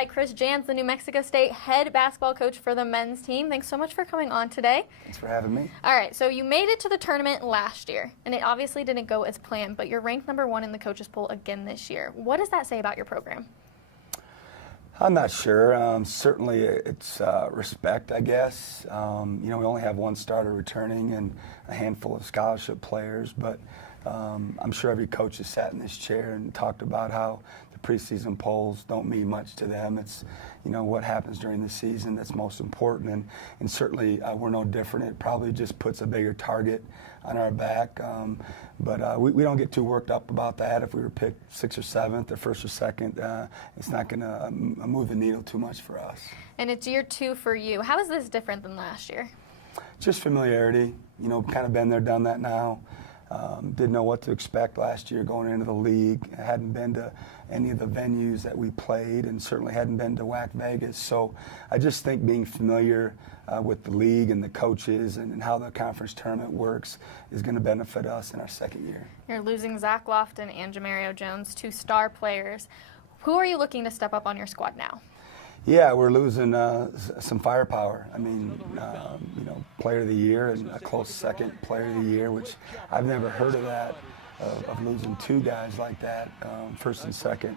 by Chris Jans, the New Mexico State head basketball coach for the men's team. Thanks so much for coming on today. Thanks for having me. All right, so you made it to the tournament last year, and it obviously didn't go as planned, but you're ranked #1 in the coaches poll again this year. What does that say about your program? I'm not sure. Certainly it's respect, I guess. We only have one starter returning and a handful of scholarship players, but I'm sure every coach has sat in this chair and talked about how the preseason polls don't mean much to them. It's, what happens during the season that's most important, and certainly we're no different. It probably just puts a bigger target on our back, but we don't get too worked up about that. If we were picked 6th or 7th or 1st or 2nd, it's not going to move the needle too much for us. And it's year 2 for you. How is this different than last year? Just familiarity, kind of been there, done that now. Didn't know what to expect last year going into the league. I hadn't been to any of the venues that we played, and certainly hadn't been to WAC Vegas. So I just think being familiar with the league and the coaches and how the conference tournament works is going to benefit us in our second year. You're losing Zach Lofton and Jamario Jones, 2 star players. Who are you looking to step up on your squad now? Yeah, we're losing some firepower. I mean, player of the year and a close second player of the year, which I've never heard of that, of losing 2 guys like that, first and second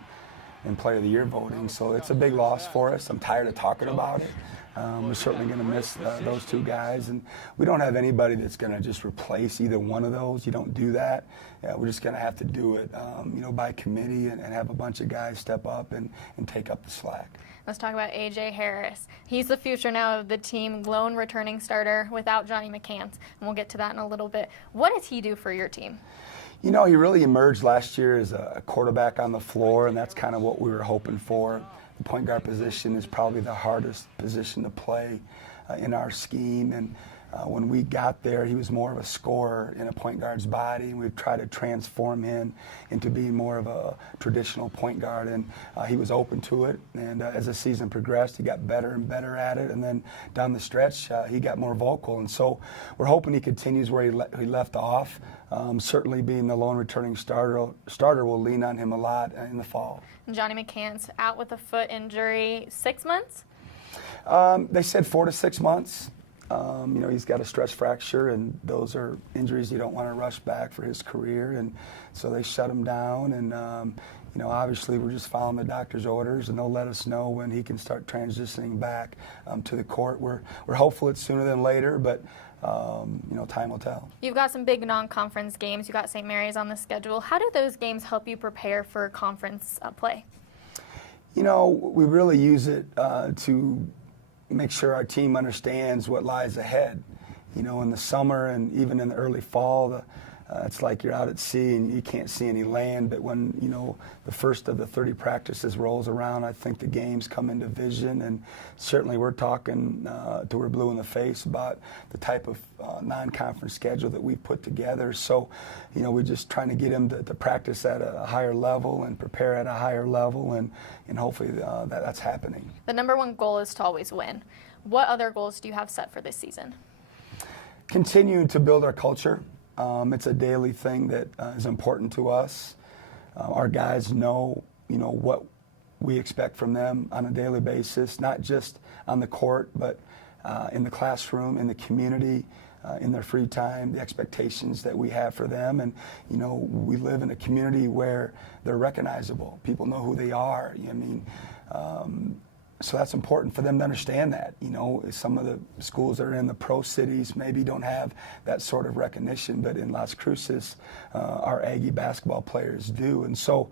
in player of the year voting. So it's a big loss for us. I'm tired of talking about it. We're certainly going to miss those 2 guys, and we don't have anybody that's going to just replace either one of those. You don't do that. We're just going to have to do it, by committee and have a bunch of guys step up and take up the slack. Let's talk about A.J. Harris. He's the future now of the team, lone returning starter without Johnny McCants, and we'll get to that in a little bit. What does he do for your team? He really emerged last year as a quarterback on the floor, and that's kind of what we were hoping for. The point guard position is probably the hardest position to play in our scheme, and when we got there, he was more of a scorer in a point guard's body, and we've tried to transform him into being more of a traditional point guard, and he was open to it, and as the season progressed, he got better and better at it, and then down the stretch, he got more vocal, and so we're hoping he continues where he left off. Certainly being the lone returning starter will lean on him a lot in the fall. Johnny McCants out with a foot injury, 6 months? They said 4 to 6 months. He's got a stress fracture, and those are injuries you don't want to rush back for his career, and so they shut him down, and obviously we're just following the doctor's orders, and they'll let us know when he can start transitioning back to the court. We're hopeful it's sooner than later, but time will tell. You've got some big non-conference games. You've got St. Mary's on the schedule. How do those games help you prepare for conference play? We really use it to make sure our team understands what lies ahead. In the summer and even in the early fall, it's like you're out at sea and you can't see any land. But when, the first of the 30 practices rolls around, I think the games come into vision. And certainly we're talking till we're blue in the face about the type of non-conference schedule that we've put together. So, we're just trying to get him to practice at a higher level and prepare at a higher level. And hopefully that's happening. The #1 goal is to always win. What other goals do you have set for this season? Continue to build our culture. It's a daily thing that is important to us. Our guys know, what we expect from them on a daily basis, not just on the court, but in the classroom, in the community, in their free time, the expectations that we have for them. And, we live in a community where they're recognizable. People know who they are. So that's important for them to understand that. Some of the schools that are in the pro cities maybe don't have that sort of recognition, but in Las Cruces, our Aggie basketball players do. And so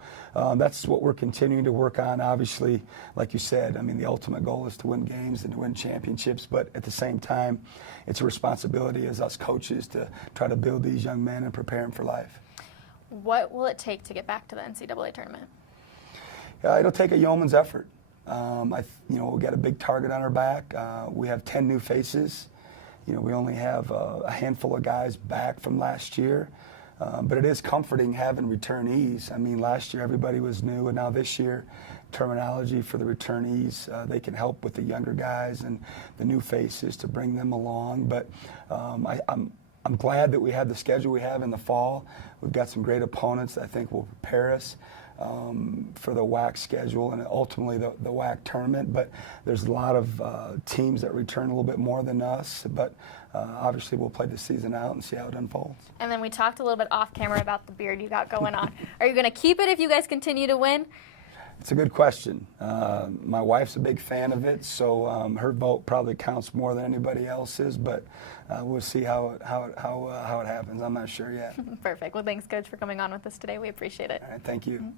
that's what we're continuing to work on. Obviously, like you said, the ultimate goal is to win games and to win championships, but at the same time, it's a responsibility as us coaches to try to build these young men and prepare them for life. What will it take to get back to the NCAA tournament? It'll take a yeoman's effort. We got a big target on our back. We have 10 new faces. We only have a handful of guys back from last year. But it is comforting having returnees. Last year everybody was new, and now this year, terminology for the returnees, they can help with the younger guys and the new faces to bring them along. But I'm I'm glad that we have the schedule we have in the fall. We've got some great opponents that I think will prepare us for the WAC schedule and ultimately the WAC tournament. But there's a lot of teams that return a little bit more than us. But obviously we'll play the season out and see how it unfolds. And then we talked a little bit off camera about the beard you got going on. Are you going to keep it if you guys continue to win? It's a good question. My wife's a big fan of it, so her vote probably counts more than anybody else's. But we'll see how it happens. I'm not sure yet. Perfect. Well, thanks, Coach, for coming on with us today. We appreciate it. All right, thank you.